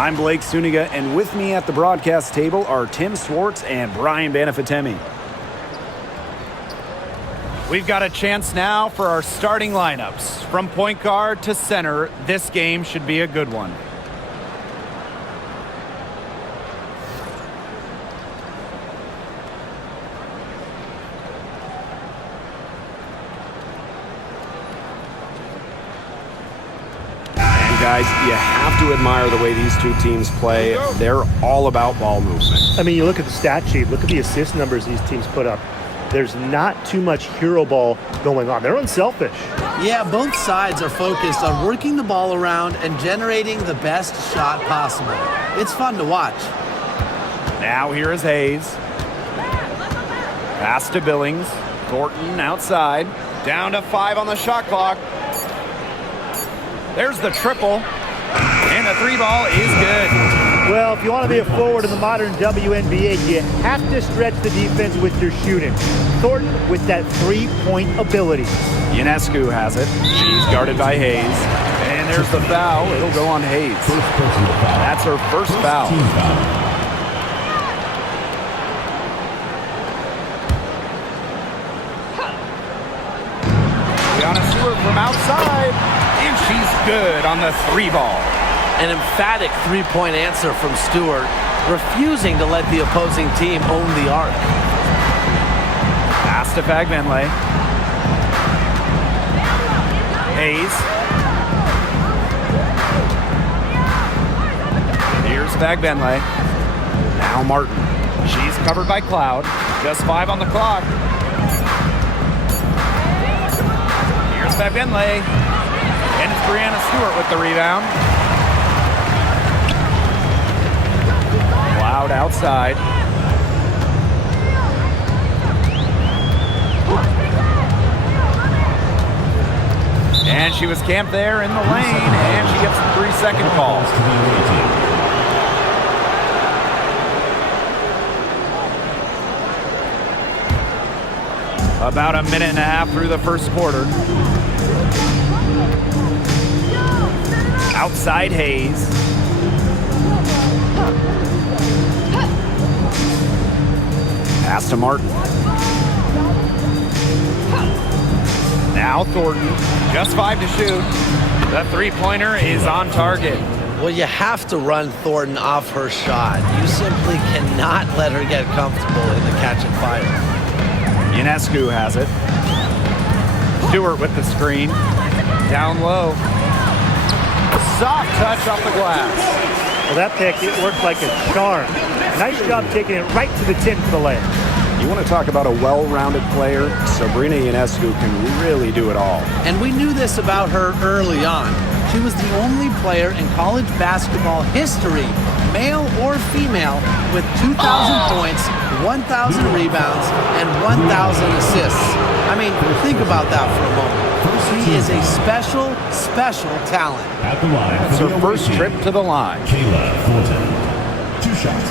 I'm Blake Suniga, and with me at the broadcast table are Tim Swartz and Brian Banafatemi. We've got a chance now for our starting lineups. From point guard to center, this game should be a good one. Guys, you have to admire the way these two teams play. They're all about ball movement. I mean, you look at the stat sheet, look at the assist numbers these teams put up. There's not too much hero ball going on. They're unselfish. Yeah, both sides are focused on working the ball around and generating the best shot possible. It's fun to watch. Now here is Hayes. Pass to Billings. Thornton outside. Down to 5 on the shot clock. There's the triple, and the 3-ball is good. Well, if you want to be a forward in the modern WNBA, you have to stretch the defense with your shooting. Thornton with that three-point ability. Ionescu has it. She's guarded by Hayes. And there's the foul. It'll go on Hayes. That's her first foul. Brianna Stewart from outside. And she's good on the 3-ball. An emphatic three-point answer from Stewart, refusing to let the opposing team own the arc. Pass to Fagbenle. Hayes. Here's Fagbenle. Now Martin. She's covered by Cloud. Just 5 on the clock. Here's Fagbenle. And it's Brianna Stewart with the rebound. Cloud outside. And she was camped there in the lane, and she gets the 3-second call. About a minute and a half through the first quarter. Outside Hayes. Pass to Martin. Now Thornton. Just 5 to shoot. The 3-pointer is on target. Well, you have to run Thornton off her shot. You simply cannot let her get comfortable in the catch and fire. Ionescu has it. Stewart with the screen. Down low. Soft touch off the glass. Well, that pick, it worked like a charm. Nice job taking it right to the 10 for the layup. You want to talk about a well-rounded player? Sabrina Ionescu can really do it all. And we knew this about her early on. She was the only player in college basketball history, male or female, with 2,000 points, 1,000 rebounds, and 1,000 assists. I mean, think about that for a moment. She is a special, special talent. At the line, it's her first trip to the line. Kayla Thornton. 2 shots.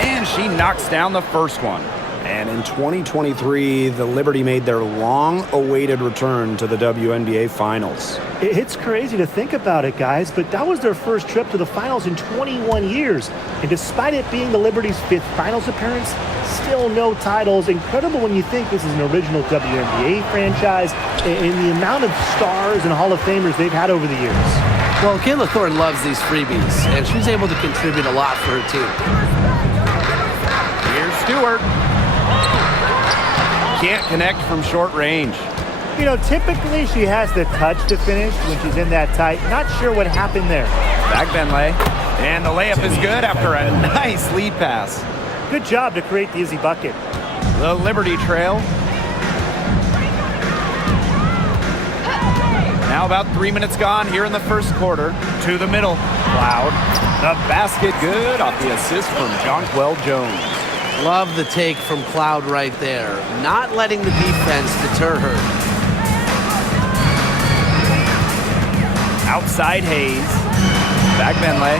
And she knocks down the first one. And in 2023, the Liberty made their long-awaited return to the WNBA Finals. It's crazy to think about it, guys, but that was their first trip to the finals in 21 years. And despite it being the Liberty's 5th finals appearance, still no titles. Incredible when you think this is an original WNBA franchise and the amount of stars and Hall of Famers they've had over the years. Well, Kayla Thornton loves these freebies, and she's able to contribute a lot for her team. Here's Stewart. Can't connect from short range. You know, typically she has the touch to finish when she's in that tight. Not sure what happened there. Fagbenle. And the layup is good after a nice lead pass. Good job to create the easy bucket. The Liberty trail. Now about 3 minutes gone here in the first quarter. To the middle. Cloud. The basket good off the assist from Jonquel Jones. Love the take from Cloud right there. Not letting the defense deter her. Outside Hayes. Fagbenle.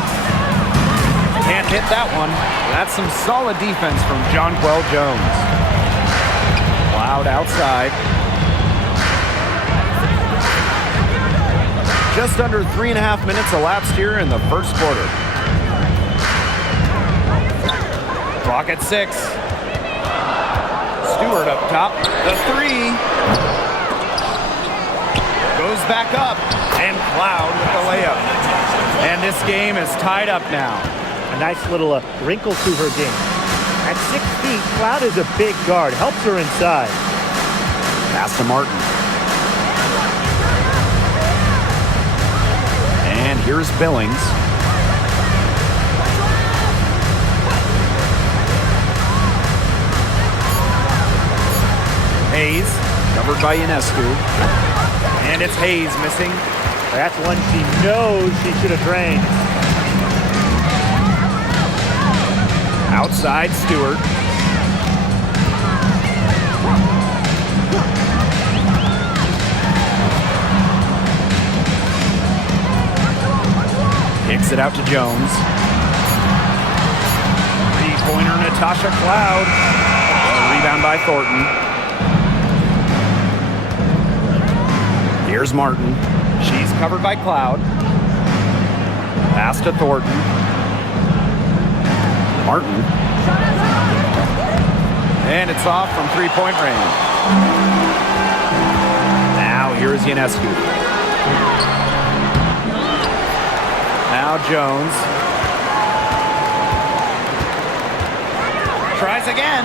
Can't hit that one. That's some solid defense from Jonquel Jones. Cloud outside. Just under 3.5 minutes elapsed here in the first quarter. Clock at 6. Stewart up top. The 3. Goes back up. And Cloud with the layup. And this game is tied up now. A nice little wrinkle to her game. At 6 feet, Cloud is a big guard. Helps her inside. Pass to Martin. And here's Billings. Hayes, covered by Ionescu. And it's Hayes missing. That's one she knows she should have drained. Outside Stewart. Kicks it out to Jones. Three-pointer Natasha Cloud. A rebound by Thornton. Here's Martin. She's covered by Cloud. Pass to Thornton. Martin. And it's off from three-point range. Now here's Ionescu. Now Jones. Tries again.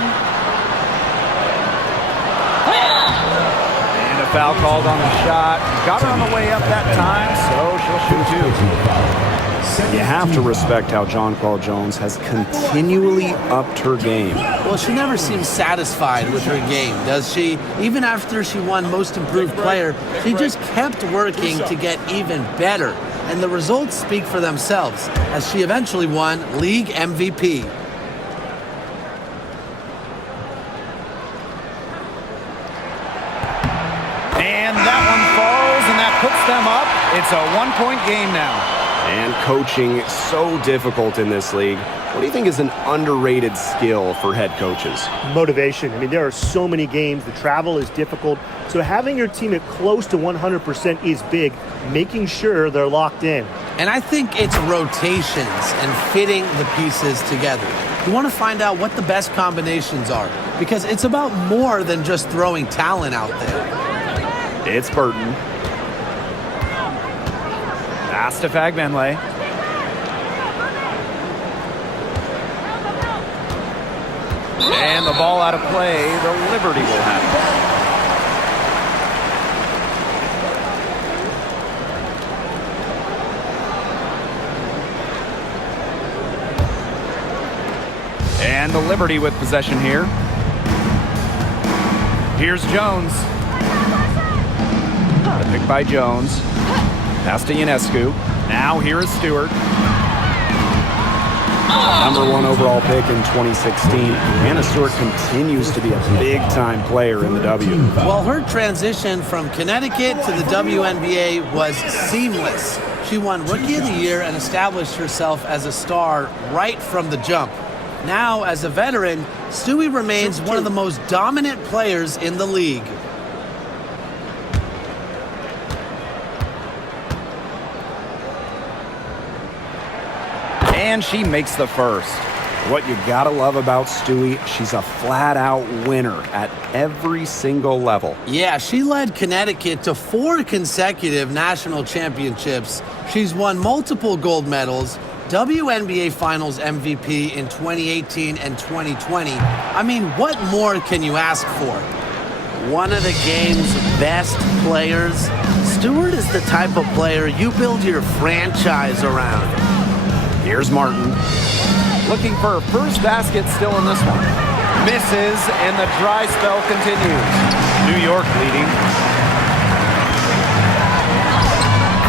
And a foul called on the shot. Got her on the way up that time, so she'll shoot two. You have to respect how Jonquel Jones has continually upped her game. Well, she never seems satisfied with her game, does she? Even after she won Most Improved Player, she just kept working to get even better. And the results speak for themselves, as she eventually won League MVP. And that one falls, and that puts them up. It's a one-point game now. And coaching so difficult in this league. What do you think is an underrated skill for head coaches? Motivation. I mean, there are so many games. The travel is difficult. So having your team at close to 100% is big, making sure they're locked in. And I think it's rotations and fitting the pieces together. You want to find out what the best combinations are, because it's about more than just throwing talent out there. It's Burton. Pass to Fagbenle. And the ball out of play. The Liberty will have it. And the Liberty with possession here. Here's Jones. The pick by Jones. Pass to Ionescu. Now here is Stewart. #1 overall pick in 2016. Hannah Stewart continues to be a big-time player in the W. Well, her transition from Connecticut to the WNBA was seamless. She won Rookie of the Year and established herself as a star right from the jump. Now, as a veteran, Stewie remains one of the most dominant players in the league. And she makes the first. What you gotta love about Stewie, she's a flat-out winner at every single level. Yeah, she led Connecticut to 4 consecutive national championships. She's won multiple gold medals, WNBA Finals MVP in 2018 and 2020. I mean, what more can you ask for? One of the game's best players. Stewart is the type of player you build your franchise around. Here's Martin. Looking for her first basket still in this one. Misses, and the dry spell continues. New York leading.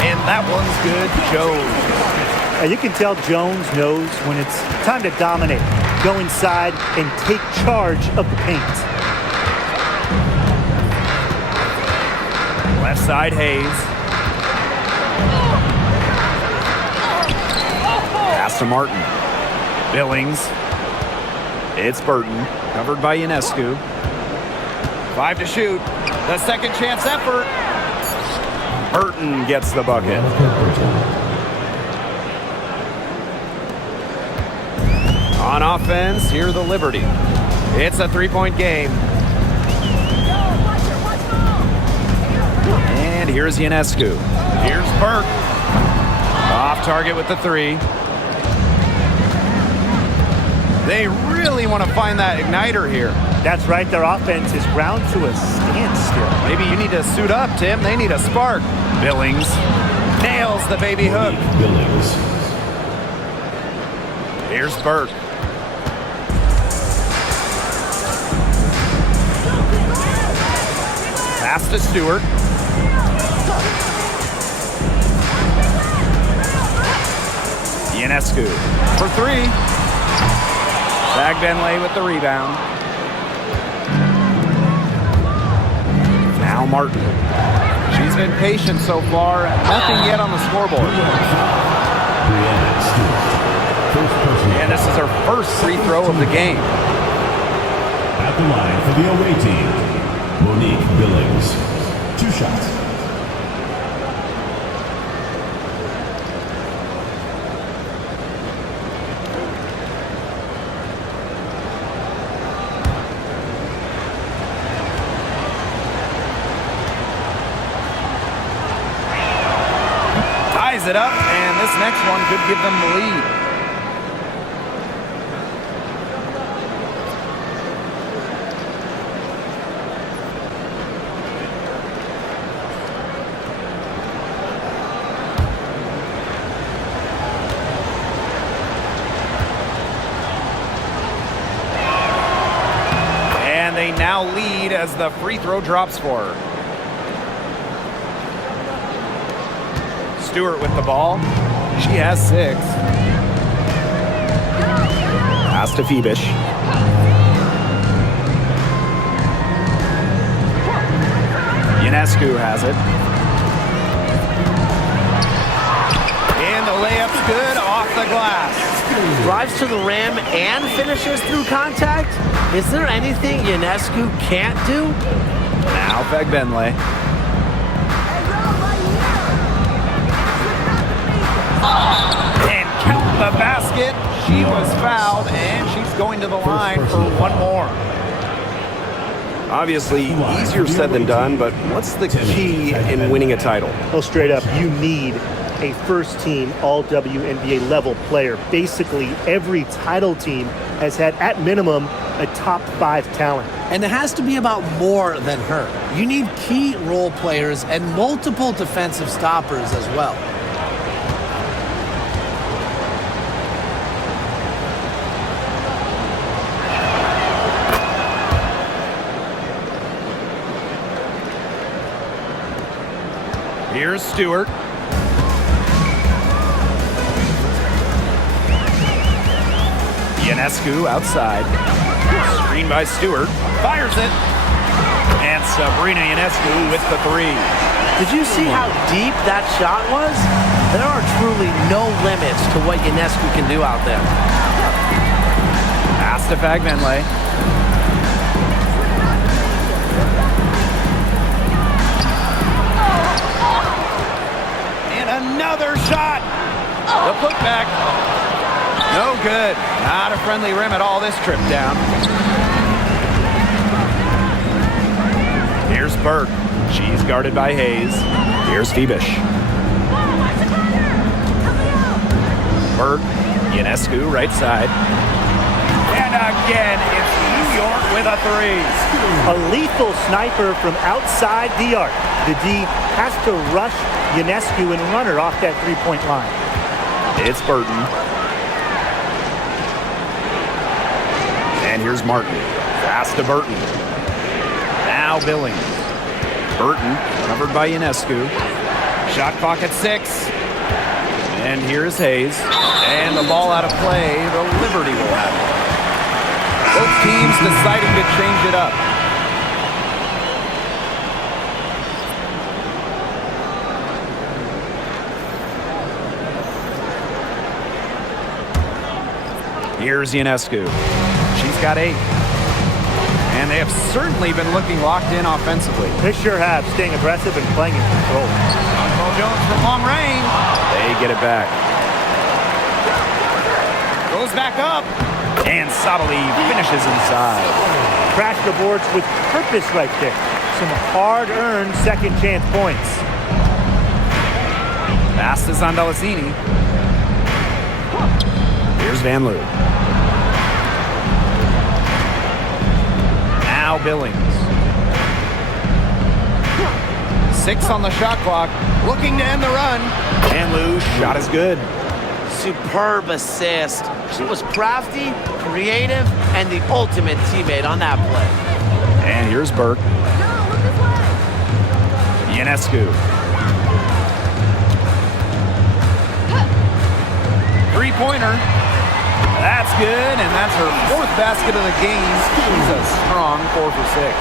And that one's good. Jones. You can tell Jones knows when it's time to dominate, go inside, and take charge of the paint. Left side, Hayes. to Martin. Billings. It's Burton, covered by Ionescu. 5 to shoot. The second chance effort. Burton gets the bucket. On offense, here the Liberty. It's a 3-point game. And here's Ionescu. Here's Burke. Off target with the 3. They really want to find that igniter here. That's right. Their offense is ground to a standstill. Maybe you need to suit up, Tim. They need a spark. Billings nails the baby hook. Billings. Here's Burke. Pass to Stewart. Ionescu for 3. Benley with the rebound. Now Martin. She's been patient so far. Nothing yet on the scoreboard. And this is her first free throw of the game. At the line for the away team, Monique Billings. 2 shots. Ties it up, and this next one could give them the lead. And they now lead as the free throw drops for her. Stewart with the ball. She has 6. Pass to Phoebish. Ionescu has it. And the layup's good off the glass. Drives to the rim and finishes through contact. Is there anything Ionescu can't do? Now Benley. And count the basket. She was fouled, and she's going to the line for one more. Obviously, easier said than done, but what's the key in winning a title? Well, straight up, you need a first-team all-WNBA level player. Basically, every title team has had, at minimum, a top 5 talent. And it has to be about more than her. You need key role players and multiple defensive stoppers as well. Here's Stewart. Ionescu outside. Screen by Stewart. Fires it. And Sabrina Ionescu with the 3. Did you see how deep that shot was? There are truly no limits to what Ionescu can do out there. Pass to Benley. Another shot. The putback. No good. Not a friendly rim at all this trip down. Here's Burke. She's guarded by Hayes. Here's Phoebish. Burke. Ionescu right side. And again, it's New York with a 3. A lethal sniper from outside the arc. The D has to rush Ionescu and run her off that 3-point line. It's Burton. And here's Martin. Pass to Burton. Now Billings. Burton covered by Ionescu. Shot clock at 6. And here's Hayes. And the ball out of play. The Liberty will have it. Both teams deciding to change it up. Here's Ionescu. She's got 8. And they have certainly been looking locked in offensively. They sure have, staying aggressive and playing in control. Ball Jones from long range. They get it back. Goes back up. And Sabali finishes inside. Crashed the boards with purpose right there. Some hard-earned second chance points. Pass to Sandalacini. Here's Van Loo. Now Billings. 6 on the shot clock. Looking to end the run. Van Loo, shot is good. Superb assist. She was crafty, creative, and the ultimate teammate on that play. And here's Burke. Ionescu. 3-pointer. That's good, and that's her 4th basket of the game. She's a strong 4 for 6.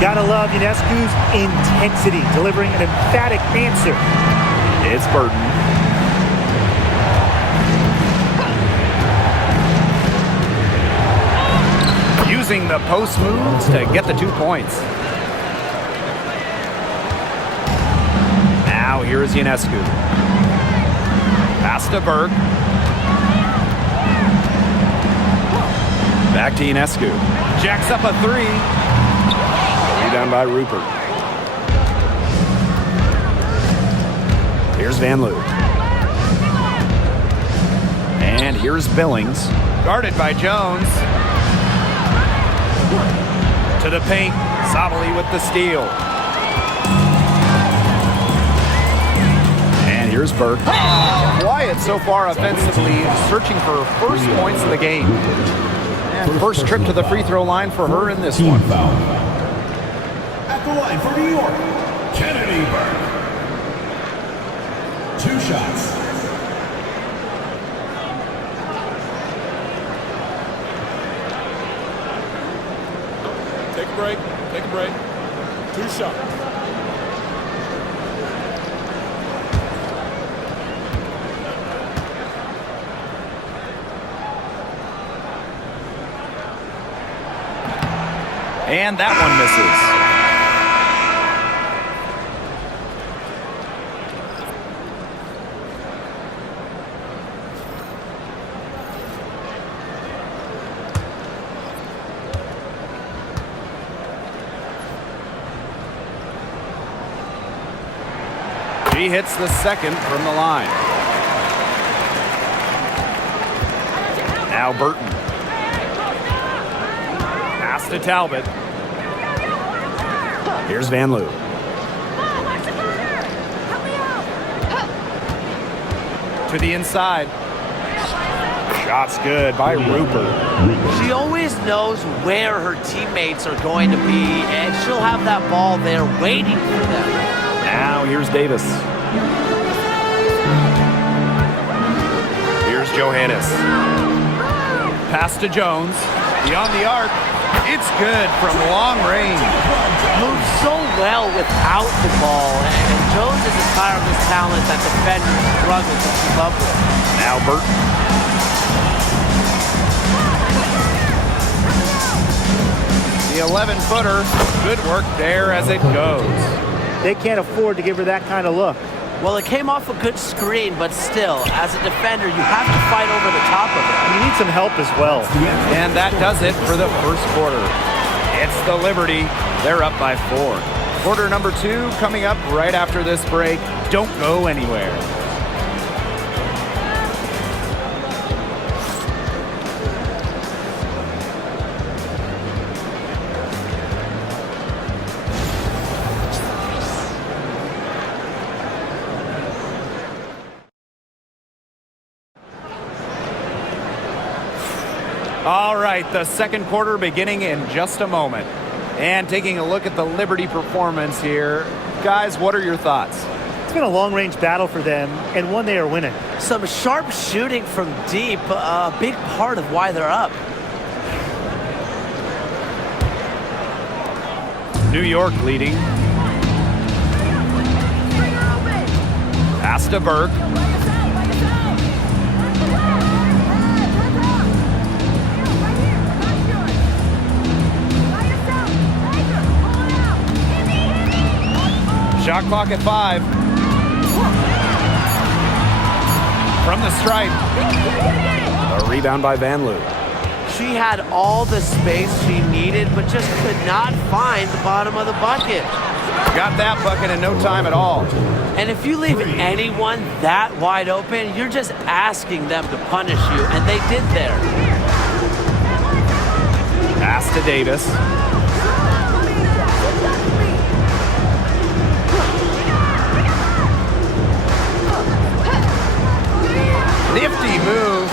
Gotta love Ionescu's intensity, delivering an emphatic answer. It's Burton. Using the post moves to get the 2 points. Now here is Ionescu. Pass to Burke. Back to Ionescu. Jacks up a 3. Rebound by Rupert. Here's Van Loo. And here's Billings. Guarded by Jones. To the paint. Sabali with the steal. And here's Burke. Quiet so far offensively, searching for her first points of the game. And first trip to the free throw line for her in this one. Foul. At the line for New York, Kennedy Burke. 2 shots. Take a break. Take a break. 2 shots. And that one misses. She hits the second from the line. Now Burton. Pass to Talbot. Here's Van Loo. To the inside. Shot's good by Rupert. She always knows where her teammates are going to be, and she'll have that ball there waiting for them. Now here's Davis. Here's Johannes. Pass to Jones. Beyond the arc. It's good from long range. Moves so well without the ball, and Jones is a tireless talent that defenders struggle to keep up with. Now Burton. The 11-footer. Good work there as it goes. They can't afford to give her that kind of look. Well, it came off a good screen, but still, as a defender, you have to fight over the top of it. You need some help as well. And that does it for the first quarter. It's the Liberty. They're up by 4. Quarter number 2 coming up right after this break. Don't go anywhere. All right, the second quarter beginning in just a moment. And taking a look at the Liberty performance here. Guys, what are your thoughts? It's been a long-range battle for them, and one they are winning. Some sharp shooting from deep, a big part of why they're up. New York leading. Pass to Burke. Shot clock at 5. From the stripe. A rebound by Van Loo. She had all the space she needed, but just could not find the bottom of the bucket. Got that bucket in no time at all. And if you leave anyone that wide open, you're just asking them to punish you, and they did there. Pass to Davis. Nifty move.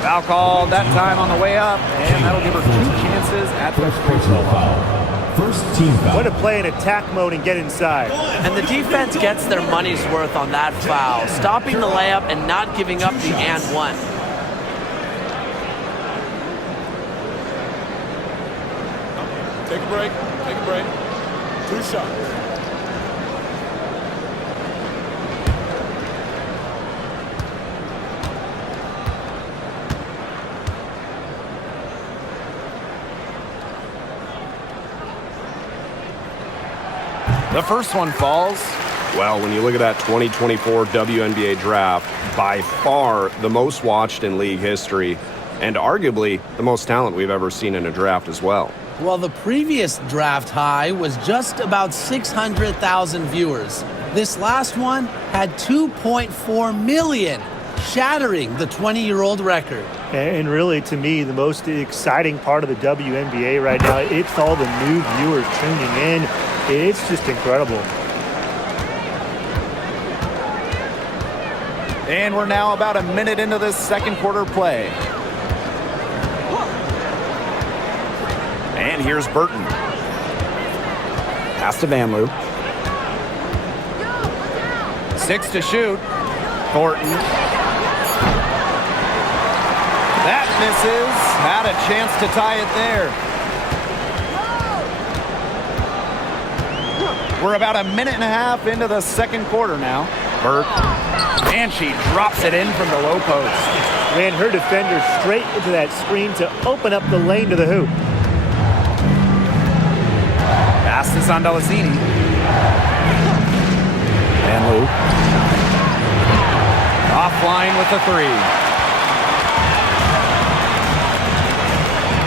Foul called that time on the way up, and that'll give her 2 chances at the free throw line. First team foul. Way to play in attack mode and get inside. And the defense gets their money's worth on that foul, stopping the layup and not giving up the and one. Take a break. Take a break. 2 shots. The first one falls. Well, when you look at that 2024 WNBA draft, by far the most watched in league history, and arguably the most talent we've ever seen in a draft as well. Well, the previous draft high was just about 600,000 viewers. This last one had 2.4 million, shattering the 20-year-old record. And really, to me, the most exciting part of the WNBA right now, it's all the new viewers tuning in. It's just incredible. And we're now about a minute into this second quarter play. And here's Burton. Pass to Van Loo. 6 to shoot. Thornton. That misses. Had a chance to tie it there. We're about a minute and a half into the second quarter now. Burt. And she drops it in from the low post. Ran her defender straight into that screen to open up the lane to the hoop. Pass this on Delacini. Van Loo. Offline with the 3.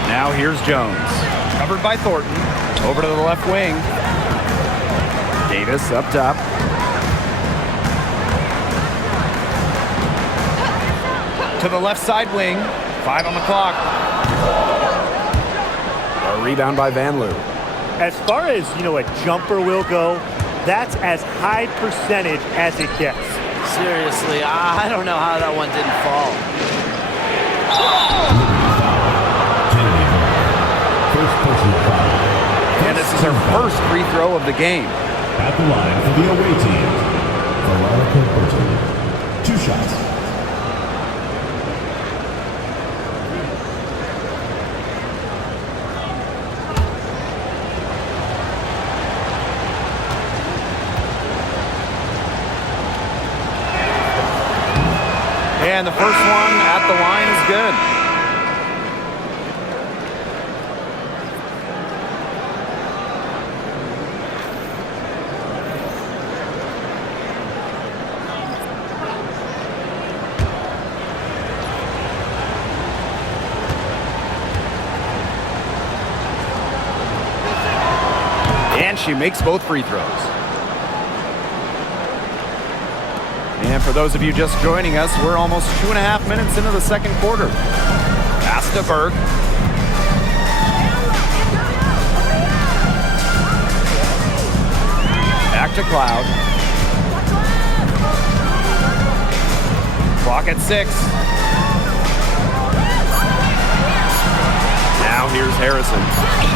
Now here's Jones. Covered by Thornton. Over to the left wing. Davis up top. To the left side wing. 5 on the clock. A rebound by Van Loo. As far as, a jumper will go, that's as high percentage as it gets. Seriously, I don't know how that one didn't fall. First personal foul. And this is her first free throw of the game. At the line for the away team, Veronica Burton. 2 shots. And the first one at the line is good. And she makes both free throws. And for those of you just joining us, we're almost 2.5 minutes into the second quarter. Pass to Burke. Back to Cloud. Clock at 6. Now here's Harrison.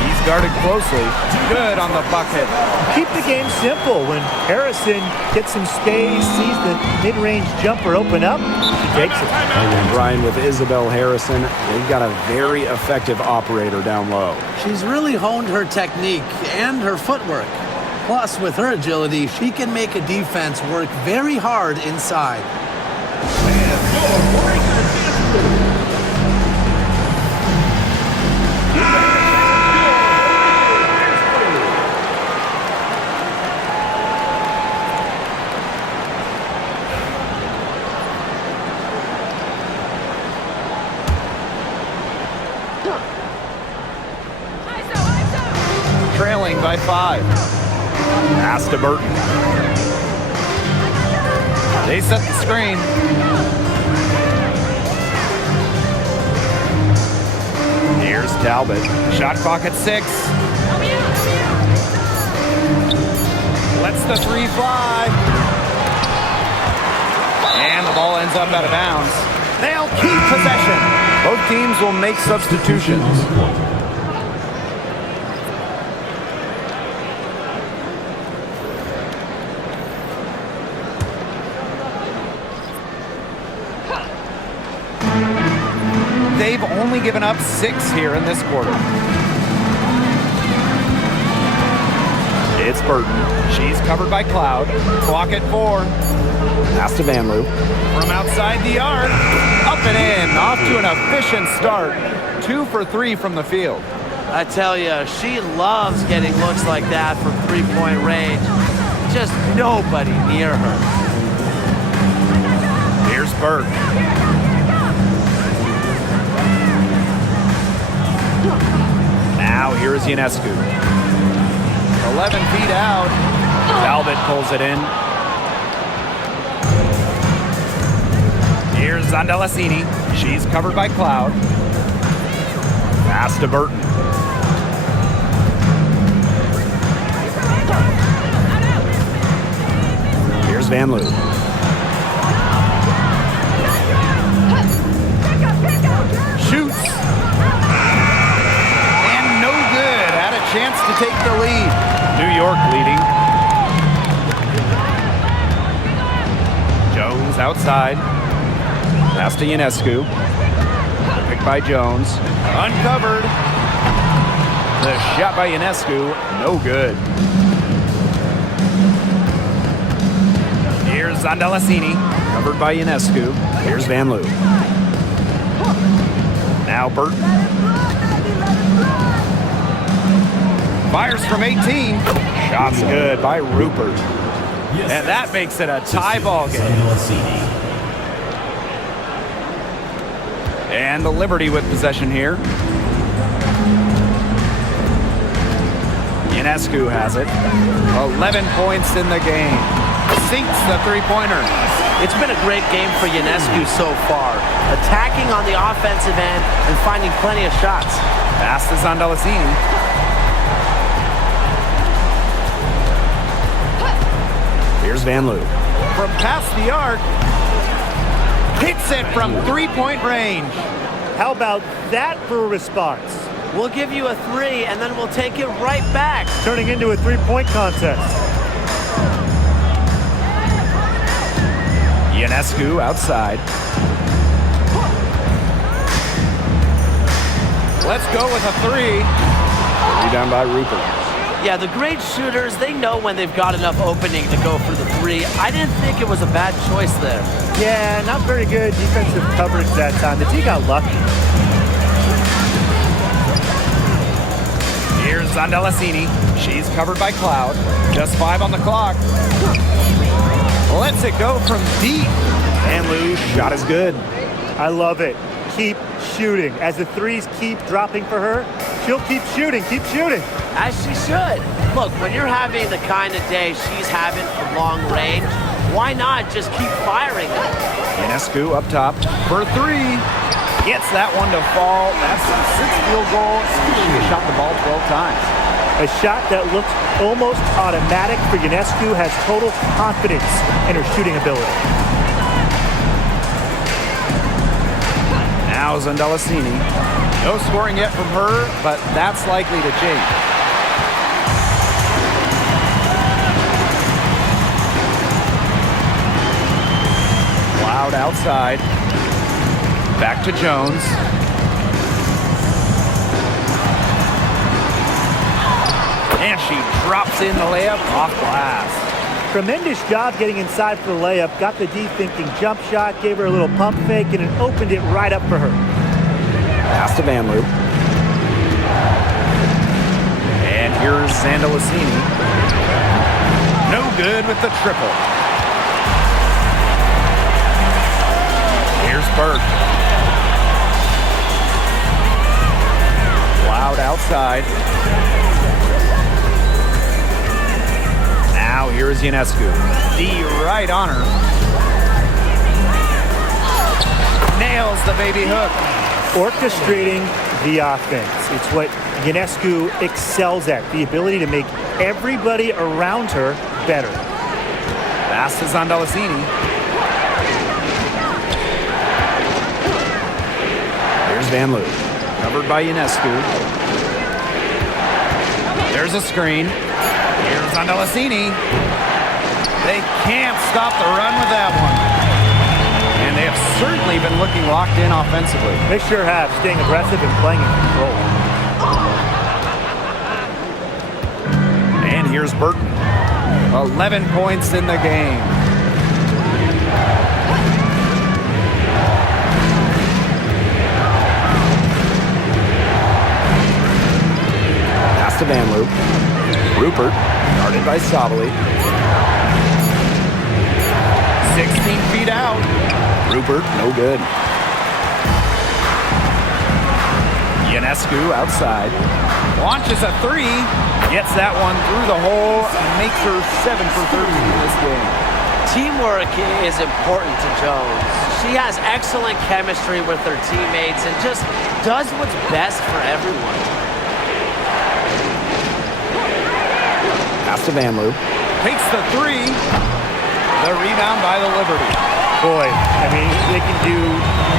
He's guarded closely. Good on the bucket. Keep the game simple. When Harrison gets some space, sees the mid-range jumper open up, she takes it. And Brian, with Isabel Harrison, they've got a very effective operator down low. She's really honed her technique and her footwork. Plus, with her agility, she can make a defense work very hard inside. Trailing by 5. Pass to Burton. They set the screen. Here's Talbot. Shot clock at 6. Lets the 3 fly. And the ball ends up out of bounds. They'll keep possession. Both teams will make substitutions. They've only given up 6 here in this quarter. It's Burton. She's covered by Cloud. Clock at 4. Pass to Vanloo. From outside the arc. Up and in. Off to an efficient start. 2 for 3 from the field. I tell you, she loves getting looks like that from three-point range. Just nobody near her. Here's Burke. Now here's Ionescu. 11 feet out. Talbot pulls it in. Here's Zandalasini. She's covered by Cloud. Pass to Burton. Here's Vanloo. Shoots. And no good. Had a chance to take the lead. New York leading. Jones outside. Pass to Ionescu. Picked by Jones. Uncovered. The shot by Ionescu. No good. Here's Zandalasini. Covered by Ionescu. Here's Vanloo. Now Burton. Fires from 18. Shot's good by Rupert. And that makes it a tie ball game. And the Liberty with possession here. Ionescu has it. 11 points in the game. Sinks the three-pointer. It's been a great game for Ionescu so far, attacking on the offensive end and finding plenty of shots. Pass to Zandalasini. Here's Vanloo. From past the arc. Hits it from three-point range. How about that for a response? We'll give you a 3, and then we'll take it right back. Turning into a three-point contest. Ionescu outside. Let's go with a 3. Rebound by Rupert. Yeah, the great shooters, they know when they've got enough opening to go for the 3. I didn't think it was a bad choice there. Yeah, not very good defensive coverage that time. The team got lucky. Here's Zandalasini. She's covered by Cloud. Just 5 on the clock. Lets it go from deep. Vanloo's shot is good. I love it. Keep shooting. As the threes keep dropping for her, she'll keep shooting, keep shooting. As she should. Look, when you're having the kind of day she's having from long range, why not just keep firing them? Ionescu up top for 3. Gets that one to fall. That's the 6th field goal. She has shot the ball 12 times. A shot that looks almost automatic for Ionescu, has total confidence in her shooting ability. Now Zandalasini. No scoring yet from her, but that's likely to change. Cloud outside. Back to Jones. And she drops in the layup off glass. Tremendous job getting inside for the layup. Got the D thinking jump shot, gave her a little pump fake, and it opened it right up for her. Pass to Vanloo. And here's Zandalasini. No good with the triple. Here's Burke. outside. Now here's Ionescu. D right on her. Nails the baby hook. Orchestrating the offense. It's what Ionescu excels at, the ability to make everybody around her better. Pass to Zondalesini. Here's Van Loo. Covered by Ionescu. There's a screen. Here's Zondalesini. They can't stop the run with that one. And they have certainly been looking locked in offensively. They sure have, staying aggressive and playing in control. And here's Burton. 11 points in the game. Pass to Van Loo. Rupert, guarded by Sabali. 16 feet out. Rupert, no good. Ionescu outside. Launches a three. Gets that one through the hole. Makes her 7 for 30 in this game. Teamwork is important to Jones. She has excellent chemistry with her teammates and just does what's best for everyone. Pass to Van Loo. Takes the three. The rebound by the Liberty. Boy, I mean, they can do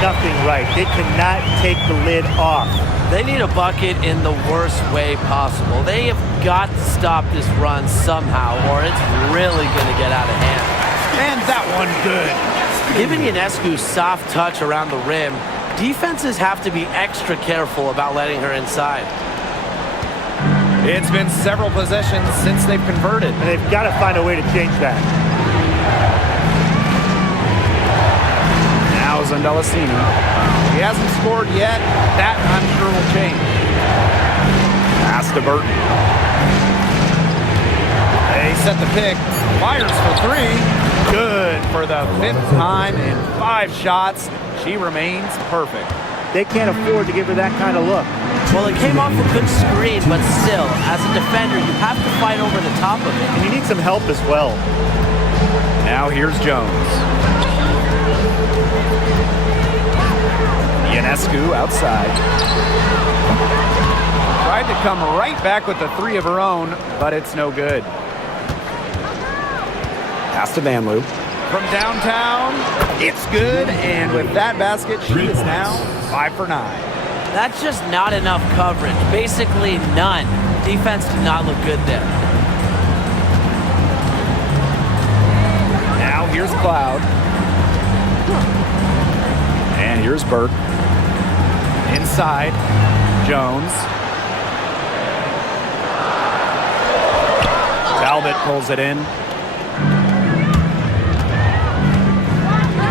nothing right. They cannot take the lid off. They need a bucket in the worst way possible. They have got to stop this run somehow, or it's really going to get out of hand. And that one good. Given Ionescu's soft touch around the rim, defenses have to be extra careful about letting her inside. It's been several possessions since they've converted. And they've got to find a way to change that. Now Zondalesini. He hasn't scored yet. That, I'm sure, will change. Pass to Burton. They set the pick. Fires for three. Good for the 5th time in 5 shots. She remains perfect. They can't afford to give her that kind of look. Well, it came off a good screen, but still, as a defender, you have to fight over the top of it. And you need some help as well. Now here's Jones. Ionescu outside. Tried to come right back with the three of her own, but it's no good. Pass to Van Loo. From downtown, it's good, and with that basket, she is now 5 for 9. That's just not enough coverage. Basically none. Defense did not look good there. Now here's Cloud. And here's Burke. Inside, Jones. Talbot pulls it in.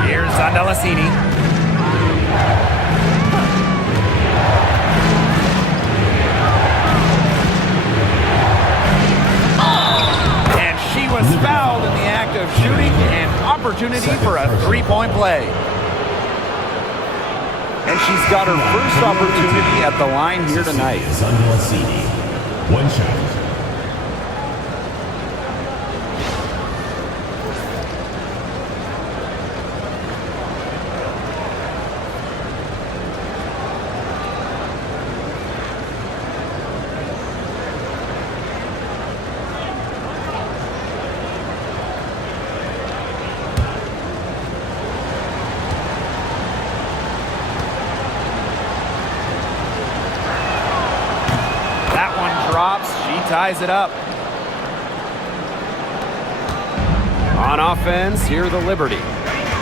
Here's Zondalesini. And she was fouled in the act of shooting, an opportunity for a three-point play. And she's got her first opportunity at the line here tonight. Zondalesini. One shot. Ties it up. On offense, here the Liberty.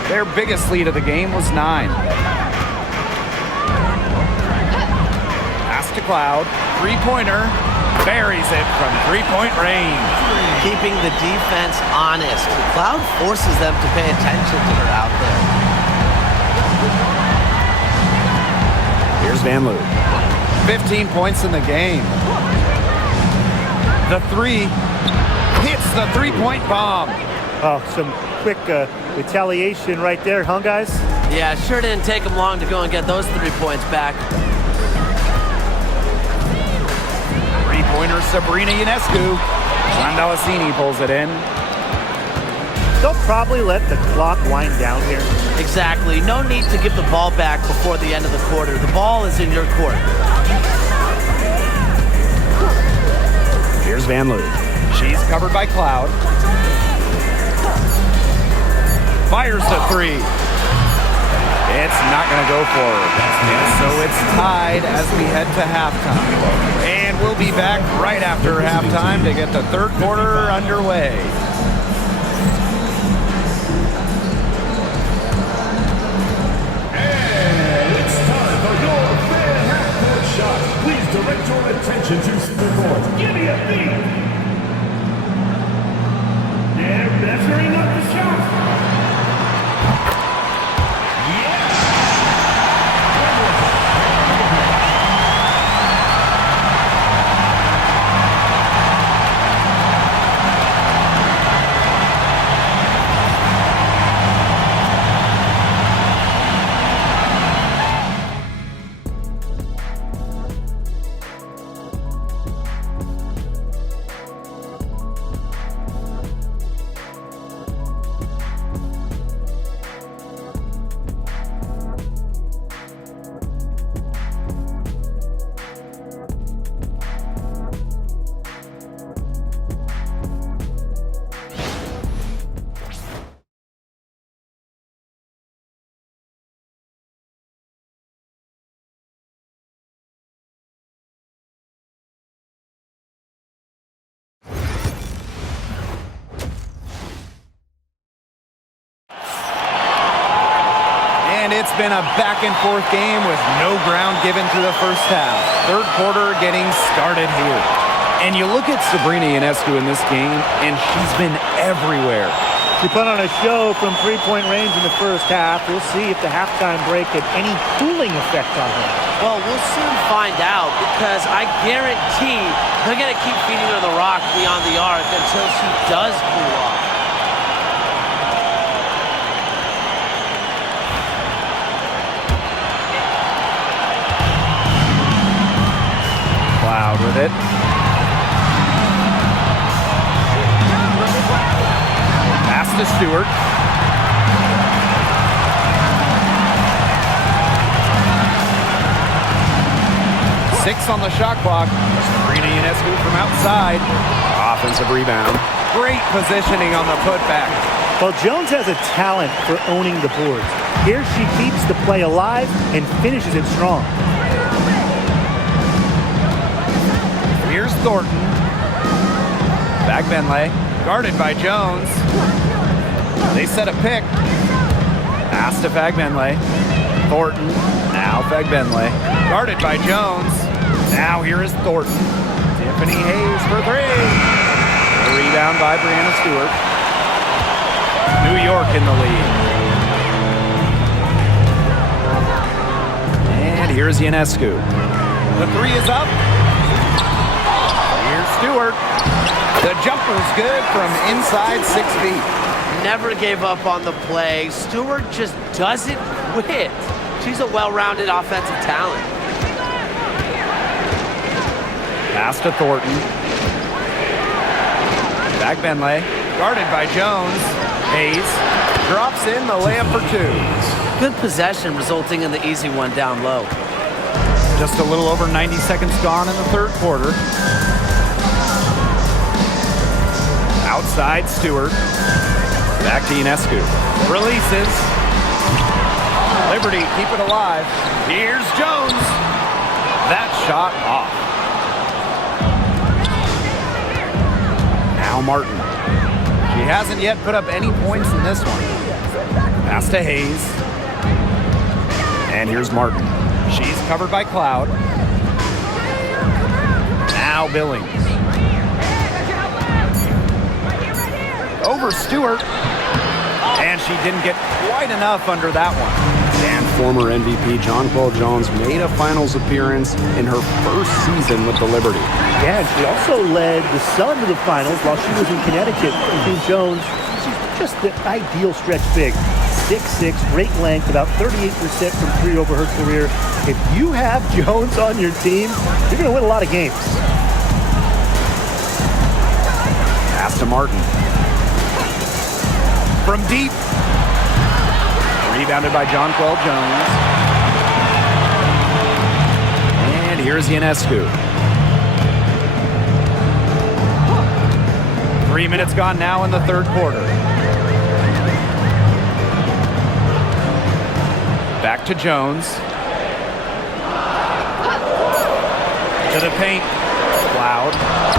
Their biggest lead of the game was 9. Pass to Cloud. Three-pointer. Buries it from three-point range. Keeping the defense honest. Cloud forces them to pay attention to her out there. Here's Van Loo. 15 points in the game. The three hits the three-point bomb. Oh, some quick retaliation right there, huh, guys? Yeah, sure didn't take them long to go and get those 3 points back. Three-pointer, Sabrina Ionescu. Sandalacini pulls it in. They'll probably let the clock wind down here. Exactly. No need to give the ball back before the end of the quarter. The ball is in your court. Here's Van Loo. She's covered by Cloud. Fires the three. It's not going to go for her. And so it's tied as we head to halftime. And we'll be back right after halftime to get the third quarter underway. And it's time for your fan half-court shot. Please direct your attention to center court. Give me a beat. They're measuring up the shot. And it's been a back-and-forth game with no ground given through the first half. Third quarter getting started here. And you look at Sabrina Ionescu in this game, and she's been everywhere. She put on a show from three-point range in the first half. We'll see if the halftime break had any cooling effect on her. Well, we'll soon find out because I guarantee they're going to keep feeding her the rock beyond the arc until she does cool off. Cloud with it. Pass to Stewart. Six on the shot clock. Sabrina Ionescu from outside. Offensive rebound. Great positioning on the putback. Well, Jones has a talent for owning the boards. Here she keeps the play alive and finishes it strong. Here's Thornton. Back Benley. Guarded by Jones. They set a pick. Pass to Fagbenley. Thornton. Now Fagbenley. Guarded by Jones. Now here is Thornton. Tiffany Hayes for three. A rebound by Brianna Stewart. New York in the lead. And here's Ionescu. The three is up. Here's Stewart. The jumper's good from inside 6 feet. Never gave up on the play. Stewart just doesn't quit. She's a well-rounded offensive talent. Pass to Thornton. Back Benley. Guarded by Jones. Hayes drops in the layup for two. Good possession resulting in the easy one down low. Just a little over 90 seconds gone in the third quarter. Outside Stewart. Back to Ionescu. Releases. Liberty, keep it alive. Here's Jones. That shot off. Now Martin. She hasn't yet put up any points in this one. Pass to Hayes. And here's Martin. She's covered by Cloud. Now Billings. Over Stewart. And she didn't get quite enough under that one. And former MVP John Paul Jones made a finals appearance in her first season with the Liberty. Yeah, and she also led the Sun to the finals while she was in Connecticut. And Jones, she's just the ideal stretch big. 6'6", great length, about 38% from three over her career. If you have Jones on your team, you're going to win a lot of games. Pass to Martin. From deep. Rebounded by Jonquel Jones. And here's Ionescu. 3 minutes gone now in the third quarter. Back to Jones. To the paint. Cloud.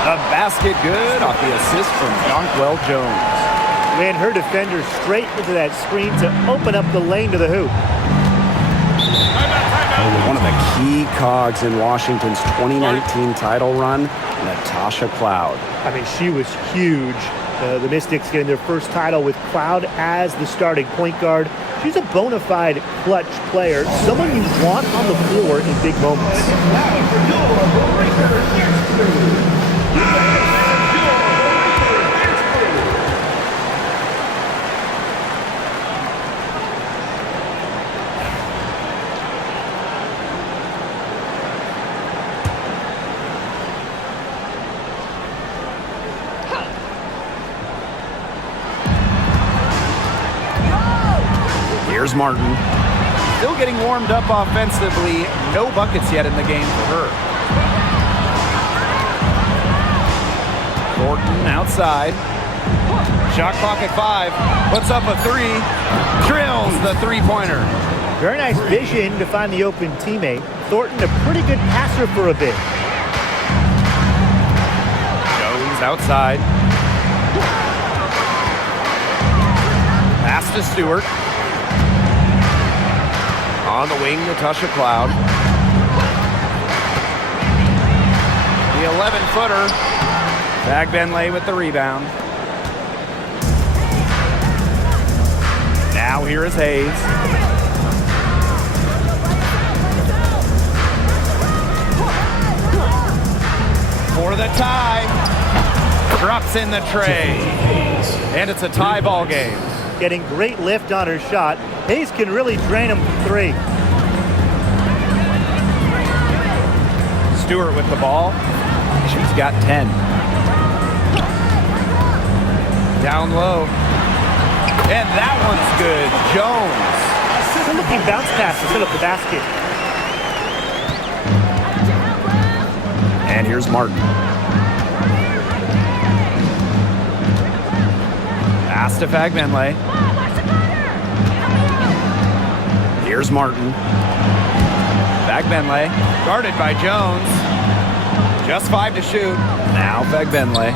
The basket good off the assist from Jonquel Jones. Ran her defender straight into that screen to open up the lane to the hoop. One of the key cogs in Washington's 2019 title run, Natasha Cloud. I mean, she was huge. The Mystics getting their first title with Cloud as the starting point guard. She's a bona fide clutch player, someone you want on the floor in big moments. Here's Martin. Still getting warmed up offensively. No buckets yet in the game for her. Thornton outside. Shot clock at 5. Puts up a 3. Drills the three-pointer. Very nice vision to find the open teammate. Thornton, a pretty good passer for a bit. Jones outside. Pass to Stewart. On the wing, Natasha Cloud. The 11-footer. Fagbenle with the rebound. Now here is Hayes. For the tie. Drops in the tray. And it's a tie ball game. Getting great lift on her shot. Hayes can really drain him from 3. Stewart with the ball. She's got 10. Down low. And that one's good. Jones. Good looking bounce pass to set up the basket. And here's Martin. Pass to Fagbenle. Here's Martin. Fagbenle. Guarded by Jones. Just 5 to shoot. Now Fagbenle.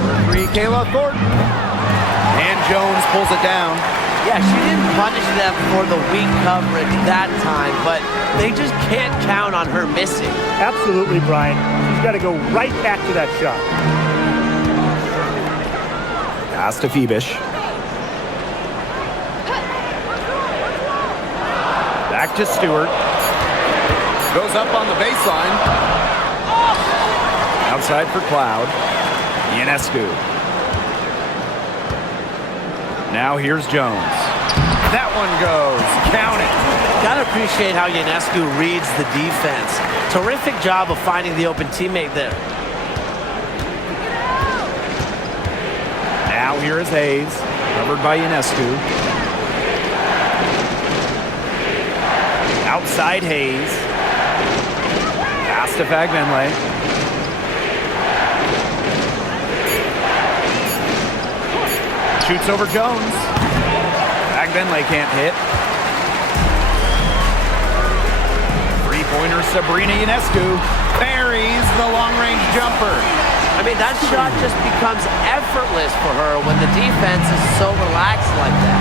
For 3, Kayla Thornton. And Jones pulls it down. Yeah, she didn't punish them for the weak coverage that time, but they just can't count on her missing. Absolutely, Brian. She's got to go right back to that shot. Pass to Phoebish. Back to Stewart. Goes up on the baseline. Outside for Cloud. Ionescu. Now here's Jones. That one goes. Count it. Gotta appreciate how Ionescu reads the defense. Terrific job of finding the open teammate there. Now here is Hayes. Covered by Ionescu. Outside Hayes. Pass to Fagbenle. Shoots over Jones. Fagbenle can't hit. Three-pointer Sabrina Ionescu buries the long-range jumper. I mean, that shot just becomes effortless for her when the defense is so relaxed like that.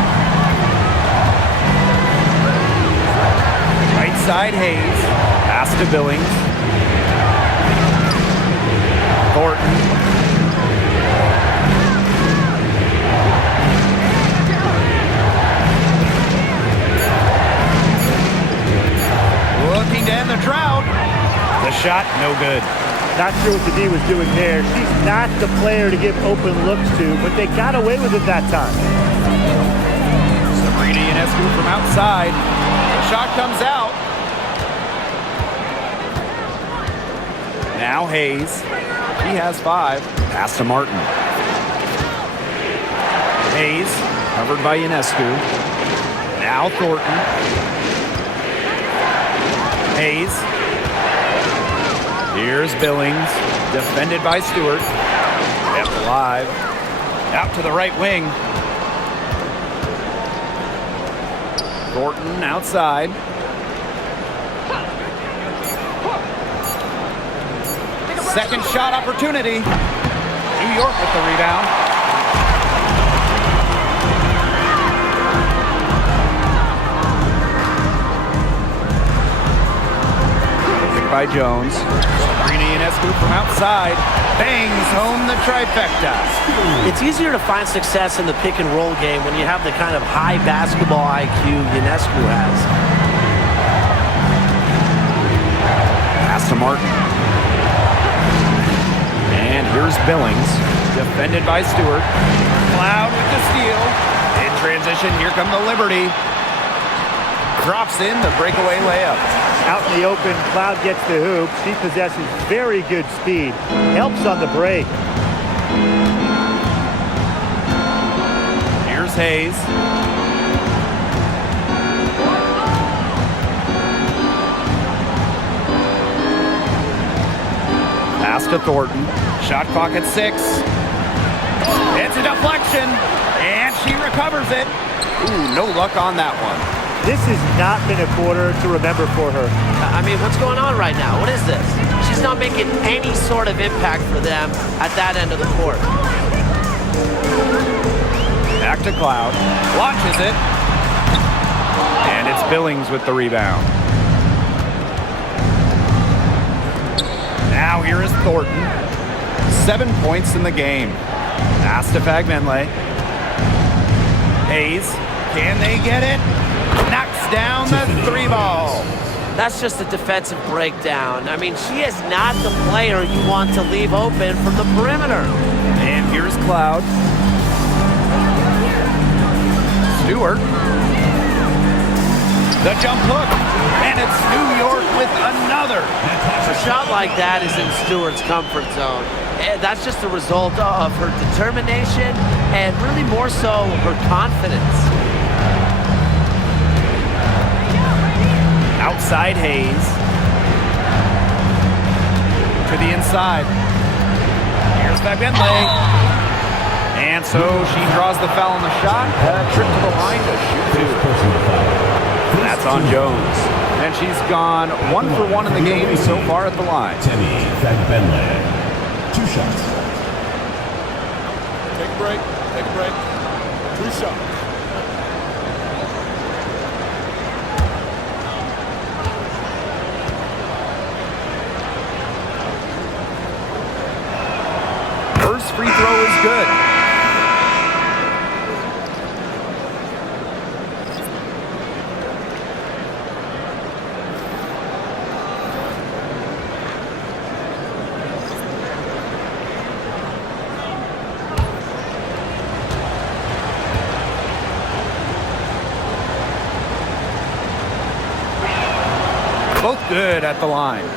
Right side Hayes. Pass to Billings. Thornton. Looking to end the drought. The shot, no good. Not sure what the D was doing there. She's not the player to give open looks to, but they got away with it that time. Sabrina Ionescu from outside. The shot comes out. Now Hayes. He has 5. Pass to Martin. Hayes, covered by Ionescu. Now Thornton. Hayes. Here's Billings, defended by Stewart. Kept alive. Out to the right wing. Thornton outside. Second shot opportunity. New York with the rebound. By Jones. Sabrina Ionescu from outside. Bangs home the trifecta. It's easier to find success in the pick and roll game when you have the kind of high basketball IQ Ionescu has. Pass to Martin. And here's Billings, defended by Stewart. Cloud with the steal. In transition, here come the Liberty. Drops in the breakaway layup. Out in the open, Cloud gets the hoop. She possesses very good speed. Helps on the break. Here's Hayes. Pass to Thornton. Shot clock at 6. It's a deflection, and she recovers it. Ooh, no luck on that one. This has not been a quarter to remember for her. I mean, what's going on right now? What is this? She's not making any sort of impact for them at that end of the court. Back to Cloud. Launches it. And it's Billings with the rebound. Now here is Thornton. 7 points in the game. Pass to Fagmenle. Hayes. Can they get it? Knocks down the 3-ball. That's just a defensive breakdown. I mean, she is not the player you want to leave open from the perimeter. And here's Cloud. Stewart. The jump hook. And it's New York with another. A shot like that is in Stewart's comfort zone. And that's just a result of her determination and really more so her confidence. Outside Hayes. To the inside. Here's Fagbenle. And so she draws the foul on the shot. Trip to the line to shoot 2. That's on Jones. And she's gone 1 for 1 in the game so far at the line. Temi Fagbenle. 2 shots. Take a break. Take a break. 2 shots. First free throw is good. Both good at the line.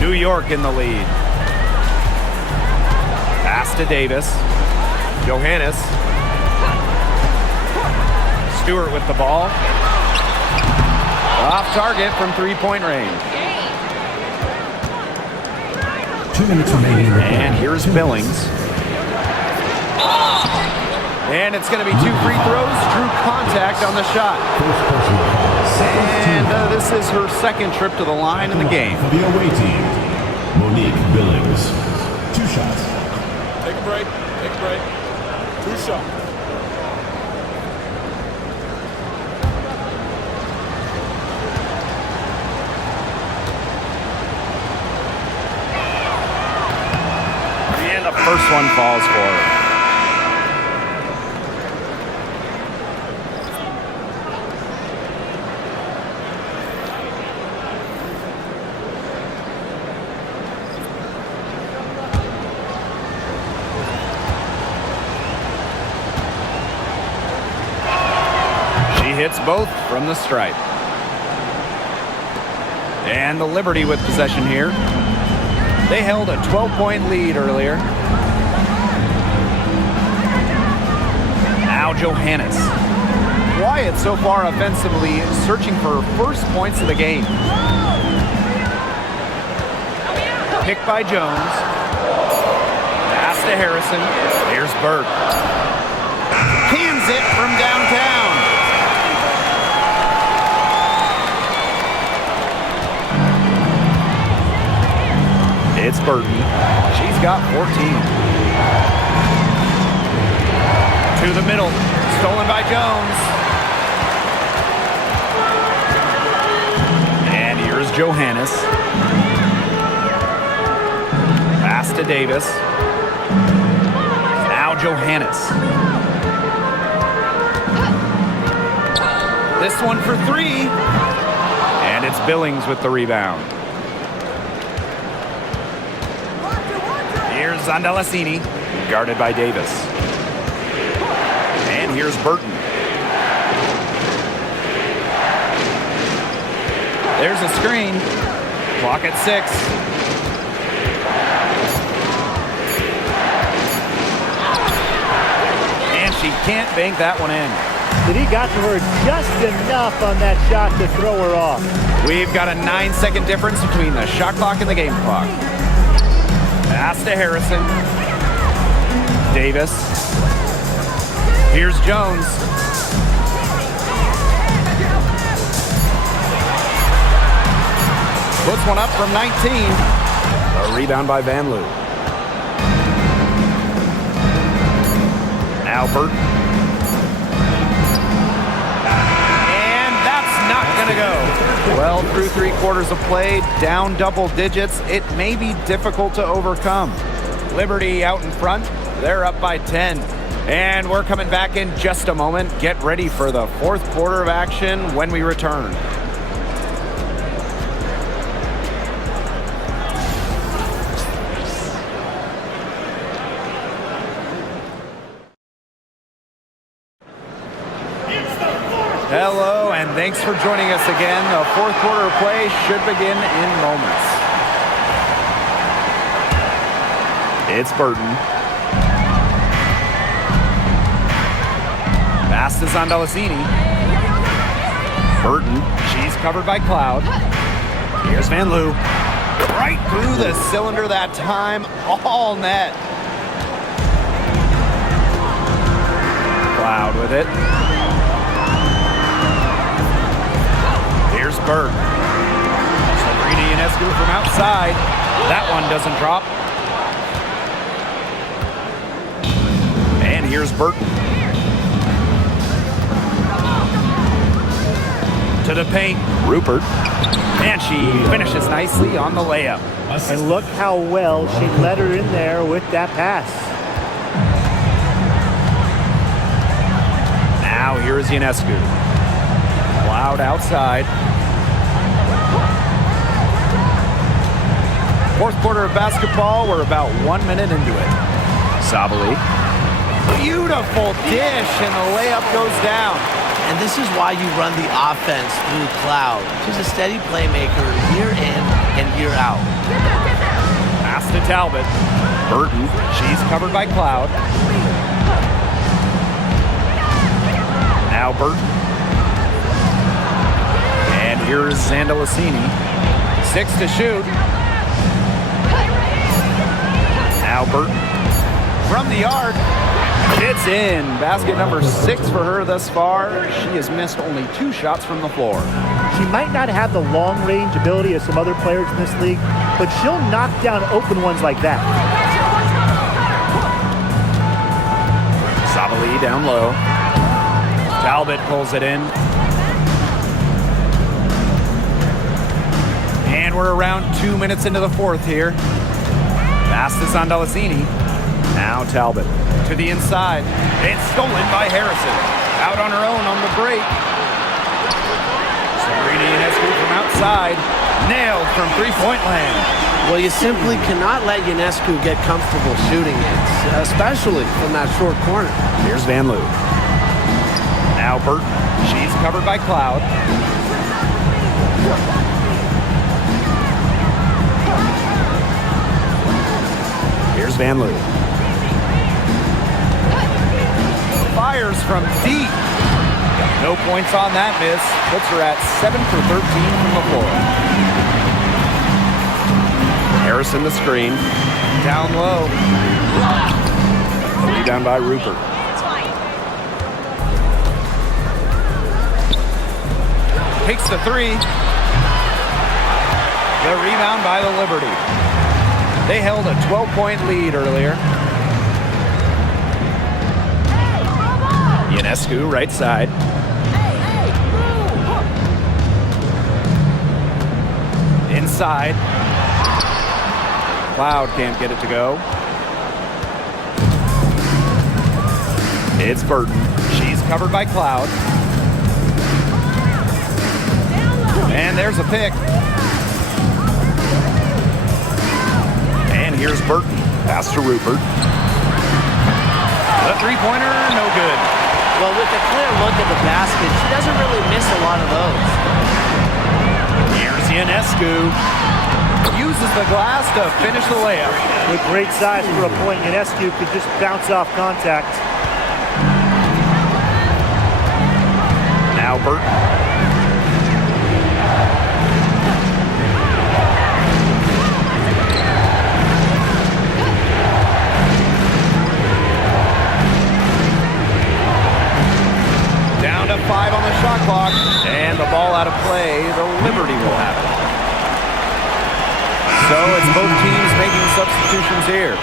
New York in the lead. Pass to Davis. Johannes. Stewart with the ball. Off target from 3-point range. 2 minutes remaining. And here's Billings. And it's going to be 2 free throws. Drew contact on the shot. And this is her second trip to the line in the game. For the away team, Monique Billings. 2 shots. Take a break. Take a break. 2 shots. And the first one falls for her. Hits both from the stripe. And the Liberty with possession here. They held a 12-point lead earlier. Now Johannes. Quiet so far offensively, searching for first points of the game. Picked by Jones. Pass to Harrison. Here's Burke. Cans it from downtown. It's Burton. She's got 14. To the middle. Stolen by Jones. And here's Johannes. Pass to Davis. Now Johannes. This one for three. And it's Billings with the rebound. Here's Zandalasini, guarded by Davis. And here's Burton. There's a screen. Clock at 6. And she can't bank that one in. But he got to her just enough on that shot to throw her off. We've got a 9-second difference between the shot clock and the game clock. Pass to Harrison. Davis. Here's Jones. Puts one up from 19. A rebound by Van Loo. Now Burton. And that's not going to go. Well, through 3 quarters of play, down double digits, it may be difficult to overcome. Liberty out in front. They're up by 10. And we're coming back in just a moment. Get ready for the 4th quarter of action when we return. Hello, and thanks for joining us again. The 4th quarter of play should begin in moments. It's Burton. Pass to Zandalasini. Burton, she's covered by Cloud. Here's Van Loo. Right through the cylinder that time, all net. Cloud with it. Here's Burke. Sabrina Ionescu from outside. That one doesn't drop. And here's Burton. To the paint, Rupert. And she finishes nicely on the layup. And look how well she let her in there with that pass. Now here's Ionescu. Cloud outside. 4th quarter of basketball, we're about 1 minute into it. Sabali. Beautiful dish, and the layup goes down. And this is why you run the offense through Cloud. She's a steady playmaker year in and year out. Pass to Talbot. Burton, she's covered by Cloud. Now Burton. And here's Zandalasini. 6 to shoot. Now Burton. From the arc. It's in. Basket number 6 for her thus far. She has missed only 2 shots from the floor. She might not have the long-range ability of some other players in this league, but she'll knock down open ones like that. Sabali down low. Talbot pulls it in. And we're around 2 minutes into the 4th here. Pass to Zandalasini. Now Talbot to the inside. It's stolen by Harrison. Out on her own on the break. Sabrina Ionescu from outside. Nailed from 3-point land. Well, you simply cannot let Ionescu get comfortable shooting it, especially from that short corner. Here's Van Loo. Now Burton. She's covered by Cloud. Van Loo. Fires from deep. No points on that miss. Puts her at 7 for 13 from the floor. Harrison the screen. Down low. Rebound by Rupert. Takes the three. The rebound by the Liberty. They held a 12-point lead earlier. Ionescu, right side. Inside. Cloud can't get it to go. It's Burton. She's covered by Cloud. And there's a pick. And here's Burton. Pass to Rupert. The three-pointer, no good. Well, with a clear look at the basket, she doesn't really miss a lot of those. Here's Ionescu. Uses the glass to finish the layup. With great size for a point, Ionescu could just bounce off contact. Now Burton. Down to 5 on the shot clock. And the ball out of play. The Liberty will have it. So it's both teams making substitutions here.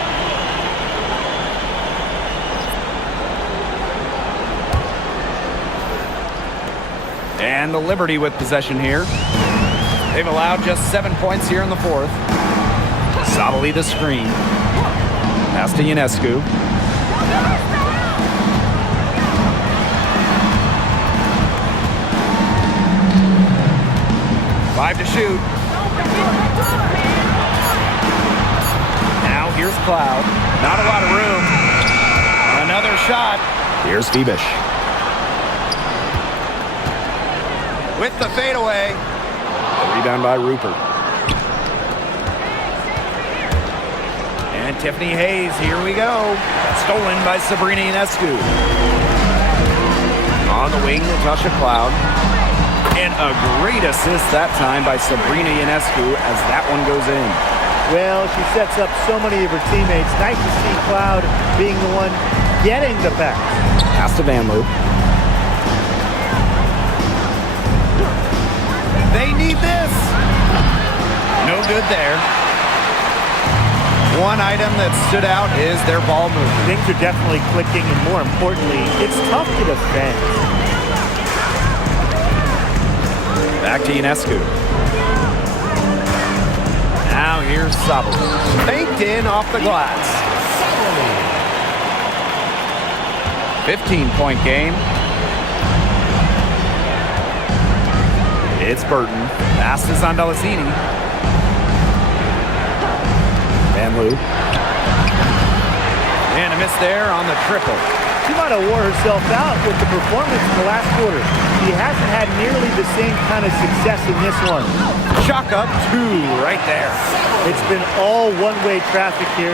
And the Liberty with possession here. They've allowed just 7 points here in the fourth. Sabali the screen. Pass to Ionescu. Five to shoot. Now here's Cloud. Not a lot of room. Another shot. Here's Phoebish. With the fadeaway. Rebound by Rupert. And Tiffany Hayes, here we go. Stolen by Sabrina Ionescu. On the wing, Natasha Cloud. And a great assist that time by Sabrina Ionescu as that one goes in. Well, she sets up so many of her teammates. Nice to see Cloud being the one getting the pass. Pass to Van Loo. They need this. No good there. One item that stood out is their ball movement. Things are definitely clicking, and more importantly, it's tough to defend. Back to Ionescu. Now here's Sabali. Baked in off the glass. 15-point game. It's Burton. Pass to Zandalesini. Van Loo. And a miss there on the triple. She might have wore herself out with the performance in the last quarter. She hasn't had nearly the same kind of success in this one. Chalk up 2 right there. It's been all one-way traffic here.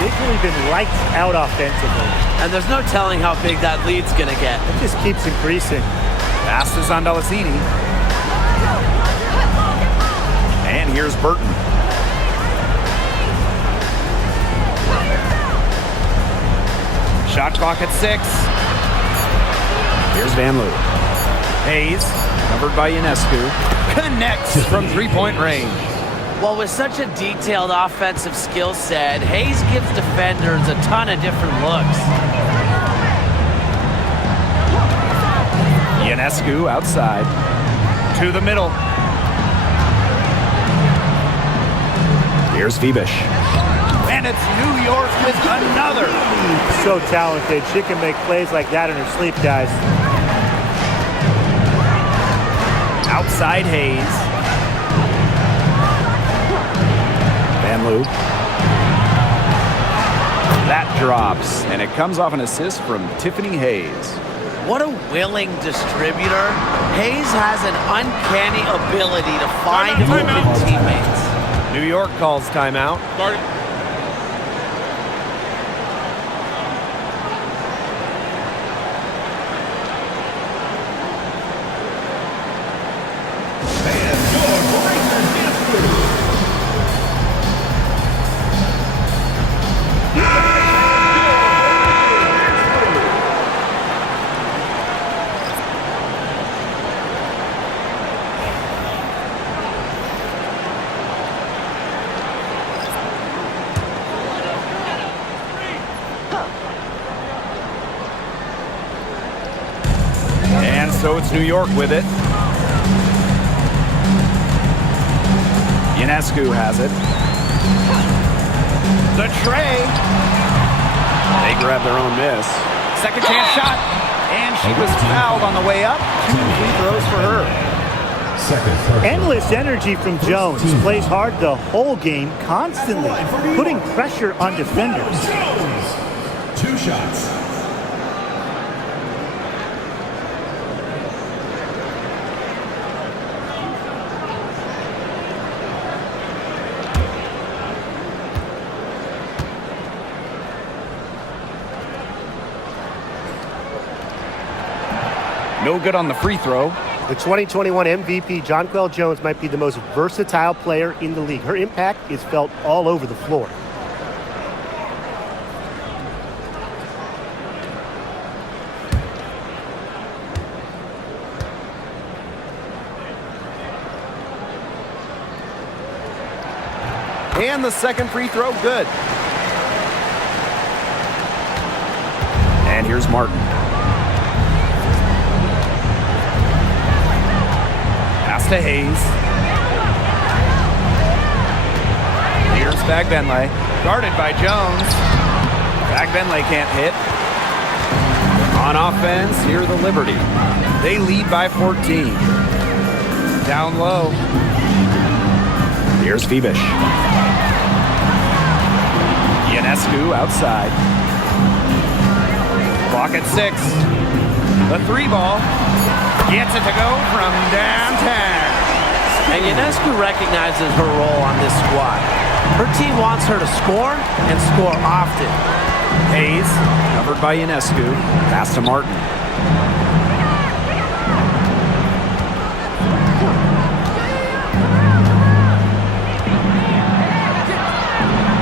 They've really been lights out offensively. And there's no telling how big that lead's going to get. It just keeps increasing. Pass to Zandalesini. And here's Burton. Shot clock at 6. Here's Van Loo. Hayes, covered by Ionescu, connects from three-point range. Well, with such a detailed offensive skill set, Hayes gives defenders a ton of different looks. Ionescu outside. To the middle. Here's Phoebish. And it's New York with another. So talented. She can make plays like that in her sleep, guys. Outside Hayes. Van Loo. That drops, and it comes off an assist from Tiffany Hayes. What a willing distributor. Hayes has an uncanny ability to find open teammates. New York calls timeout. Start it. And so it's New York with it. Ionescu has it. The tray. They grab their own miss. Second chance shot. And she was fouled on the way up. 2 free throws for her. Second personal. Endless energy from Jones. Plays hard the whole game, constantly putting pressure on defenders. Jones. 2 shots. No good on the free throw. The 2021 MVP, Jonquel Jones, might be the most versatile player in the league. Her impact is felt all over the floor. And the second free throw, good. And here's Martin. Pass to Hayes. Here's Bagbenley. Guarded by Jones. Bagbenley can't hit. On offense, here are the Liberty. They lead by 14. Down low. Here's Phoebish. Ionescu outside. Clock at 6. The 3 ball. Gets it to go from downtown. And Ionescu recognizes her role on this squad. Her team wants her to score and score often. Hayes, covered by Ionescu. Pass to Martin.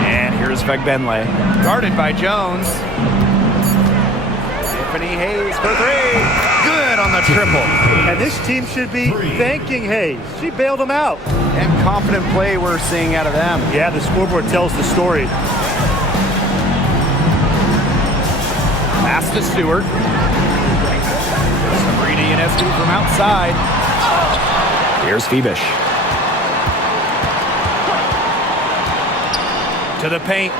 And here's Bagbenley. Guarded by Jones. Tiffany Hayes for 3. Good on the triple. And this team should be thanking Hayes. She bailed them out. And confident play we're seeing out of them. Yeah, the scoreboard tells the story. Pass to Stewart. Sabrina Ionescu from outside. Here's Phoebish. To the paint.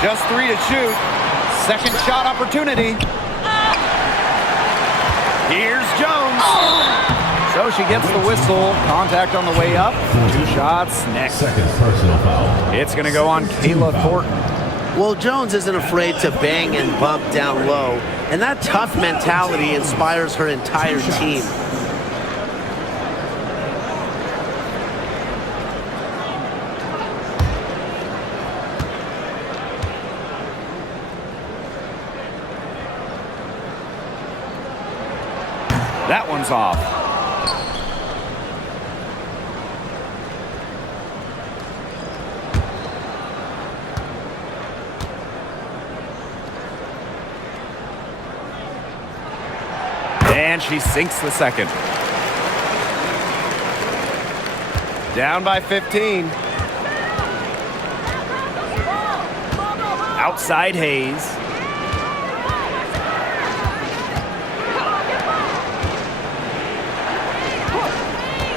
Just 3 to shoot. Second shot opportunity. Here's Jones. So she gets the whistle. Contact on the way up. 2 shots next. Second personal foul. It's going to go on Kayla Thornton. Well, Jones isn't afraid to bang and bump down low, and that tough mentality inspires her entire team. That one's off. And she sinks the second. Down by 15. Outside Hayes.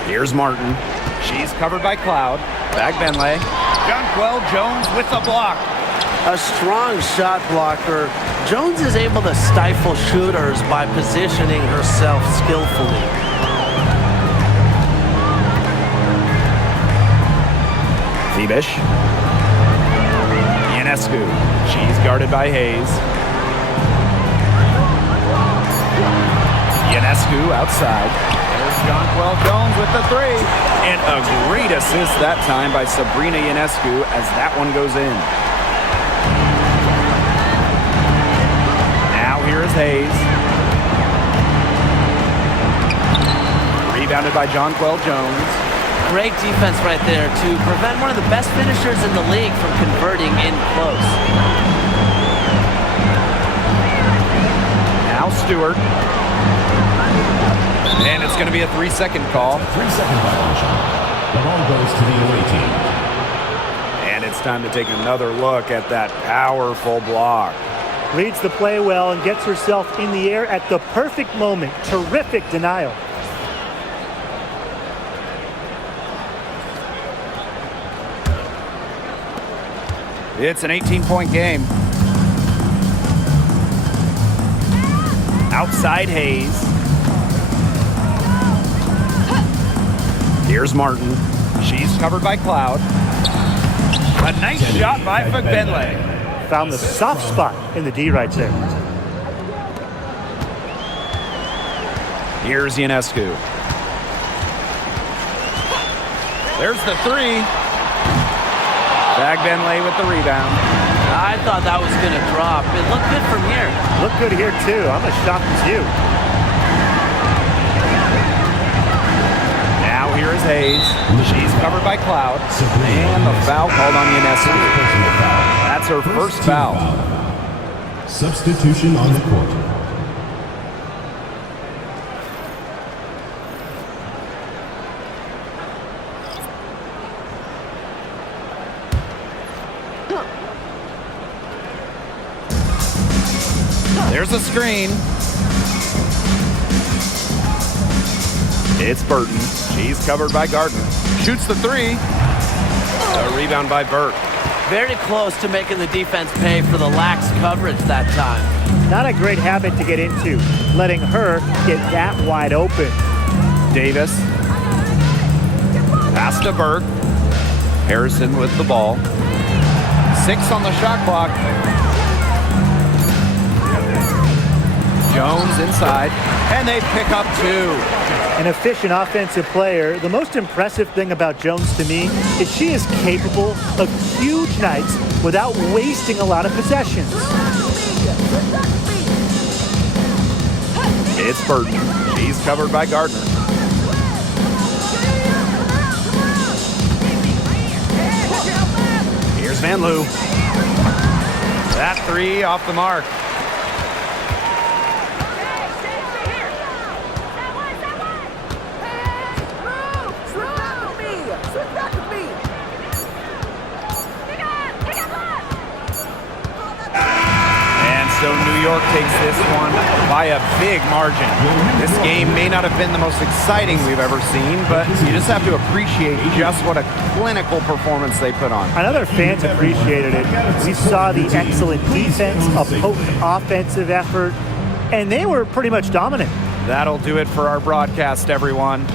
Here's Martin. She's covered by Cloud. Bagbenley. Jonquel Jones with the block. A strong shot blocker. Jones is able to stifle shooters by positioning herself skillfully. Phoebish. Ionescu. She's guarded by Hayes. Ionescu outside. There's Jonquel Jones with the 3. And a great assist that time by Sabrina Ionescu as that one goes in. Now here is Hayes. surrounded by Jonquel Jones. Great defense right there to prevent one of the best finishers in the league from converting in close. Now Stewart. And it's going to be a 3-second call. 3-second violation. The ball goes to the away team. And it's time to take another look at that powerful block. Reads the play well and gets herself in the air at the perfect moment. Terrific denial. It's an 18-point game. Outside Hayes. Here's Martin. She's covered by Cloud. A nice shot by Fugbenle. Found the soft spot in the D right there. Here's Ionescu. There's the three. Fugbenle with the rebound. I thought that was going to drop. It looked good from here. Look good here, too. I'm as shocked as you. Now here is Hayes. She's covered by Cloud. And the foul called on Ionescu. That's her first foul. Substitution on the court. There's a screen. It's Burton. She's covered by Gardner. Shoots the three. A rebound by Burt. Very close to making the defense pay for the lax coverage that time. Not a great habit to get into, letting her get that wide open. Davis. Pass to Burke. Harrison with the ball. 6 on the shot clock. Jones inside, and they pick up 2. An efficient offensive player. The most impressive thing about Jones to me is she is capable of huge nights without wasting a lot of possessions. It's Burton. She's covered by Gardner. Here's Van Loo. That three off the mark. So New York takes this one by a big margin. This game may not have been the most exciting we've ever seen, but you just have to appreciate just what a clinical performance they put on. I know their fans appreciated it. We saw the excellent defense, a potent offensive effort, and they were pretty much dominant. That'll do it for our broadcast, everyone.